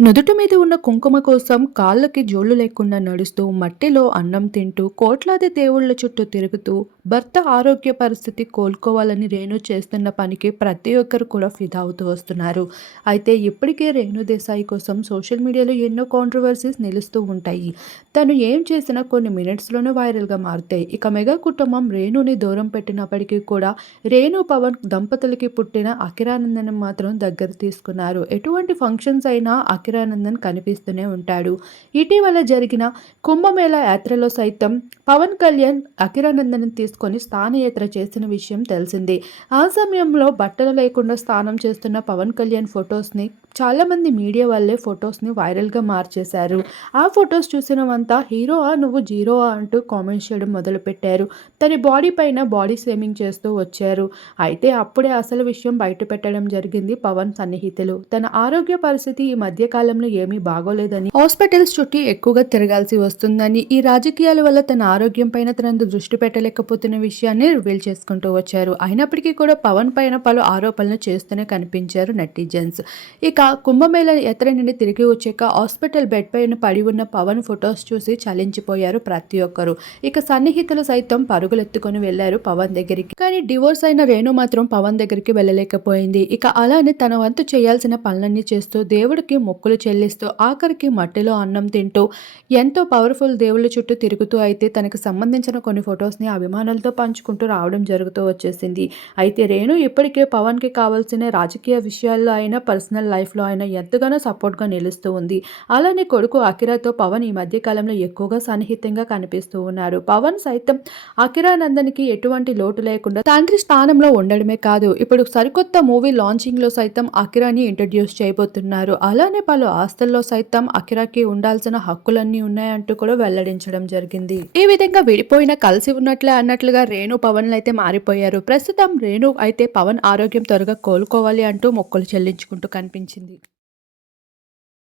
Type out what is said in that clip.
నుదుటి మీద ఉన్న కుంకుమ కోసం కాళ్ళకి జోళ్ళు లేకుండా నడుస్తూ మట్టిలో అన్నం తింటూ కోట్లాది దేవుళ్ళ చుట్టూ తిరుగుతూ భర్త ఆరోగ్య పరిస్థితి కోలుకోవాలని రేణు చేస్తున్న పనికి ప్రతి ఒక్కరు కూడా ఫిదా అవుతూ వస్తున్నారు. అయితే ఇప్పటికే రేణు దేశాయి కోసం సోషల్ మీడియాలో ఎన్నో కాంట్రవర్సీస్ నిలుస్తూ ఉంటాయి. తను ఏం చేసినా కొన్ని మినిట్స్లోనే వైరల్గా మారుతాయి. ఇక మెగా కుటుంబం రేణుని దూరం పెట్టినప్పటికీ కూడా రేణు పవన్ దంపతులకి పుట్టిన అఖిరానందని మాత్రం దగ్గర తీసుకున్నారు. ఎటువంటి ఫంక్షన్స్ అయినా విక్రానందన్ కనిపిస్తూనే ఉంటాడు. ఇటీవల జరిగిన కుంభమేళా యాత్రలో సైతం పవన్ కళ్యాణ్ అఖిరానందన్ తీసుకొని స్థానయాత్ర చేసిన విషయం తెలిసిందే. ఆ సమయంలో బట్టలు లేకుండా స్నానం చేస్తున్న పవన్ కళ్యాణ్ ఫొటోస్ని చాలామంది మీడియా వాళ్ళే ఫొటోస్ని వైరల్గా మార్చేశారు. ఆ ఫొటోస్ చూసినవంతా హీరోవా నువ్వు జీరోవా అంటూ కామెంట్స్ చేయడం మొదలుపెట్టారు. తన బాడీ పైన బాడీ స్విమ్మింగ్ చేస్తూ వచ్చారు. అయితే అప్పుడే అసలు విషయం బయట పెట్టడం జరిగింది పవన్ సన్నిహితులు. తన ఆరోగ్య పరిస్థితి ఈ మధ్యకాలం కాలంలో ఏమీ బాగోలేదని హాస్పిటల్స్ చుట్టూ ఎక్కువగా తిరగాల్సి వస్తుందని ఈ రాజకీయాల వల్ల తన ఆరోగ్యం పైన తనందు దృష్టి పెట్టలేకపోతున్న విషయాన్ని రివీల్ చేసుకుంటూ వచ్చారు. అయినప్పటికీ కూడా పవన్ పైన పలు ఆరోపణలు చేస్తూనే కనిపించారు నెటిజన్స్. ఇక కుంభమేళ యాత్ర నుండి తిరిగి వచ్చాక హాస్పిటల్ బెడ్ పైన పడి ఉన్న పవన్ ఫొటోస్ చూసి చలించిపోయారు ప్రతి ఒక్కరు. ఇక సన్నిహితులు సైతం పరుగులెత్తుకొని వెళ్ళారు పవన్ దగ్గరికి. కానీ డివోర్స్ అయిన రేణు మాత్రం పవన్ దగ్గరికి వెళ్ళలేకపోయింది. ఇక అలానే తన వంతు చేయాల్సిన పనులన్నీ చేస్తూ దేవుడికి మొక్కులు చెల్లిస్తూ ఆఖరికి మట్టిలో అన్నం తింటూ ఎంతో పవర్ఫుల్ దేవుళ్ళ చుట్టూ తిరుగుతూ అయితే తనకు సంబంధించిన కొన్ని ఫొటోస్ని అభిమానులతో పంచుకుంటూ రావడం జరుగుతూ వచ్చేసింది. అయితే రేణు ఇప్పటికే పవన్కి కావాల్సిన రాజకీయ విషయాల్లో అయినా పర్సనల్ లైఫ్లో అయినా ఎంతగానో సపోర్ట్గా నిలుస్తూ ఉంది. అలానే కొడుకు అకిరాతో పవన్ ఈ మధ్య కాలంలో ఎక్కువగా సన్నిహితంగా కనిపిస్తూ ఉన్నారు. పవన్ సైతం అకిరానందన్కి ఎటువంటి లోటు లేకుండా తండ్రి స్థానంలో ఉండడమే కాదు ఇప్పుడు సరికొత్త మూవీ లాంచింగ్లో సైతం అకిరాని ఇంట్రడ్యూస్ చేయబోతున్నారు. అలానే పలు ఆస్తుల్లో సైతం అఖిరాకి ఉండాల్సిన హక్కులన్నీ ఉన్నాయంటూ కూడా వెల్లడించడం జరిగింది. ఈ విధంగా విడిపోయిన కలిసి ఉన్నట్లే అన్నట్లుగా రేణు పవన్ అయితే మారిపోయారు. ప్రస్తుతం రేణు అయితే పవన్ ఆరోగ్యం త్వరగా కోలుకోవాలి అంటూ మొక్కులు చెల్లించుకుంటూ కనిపించింది.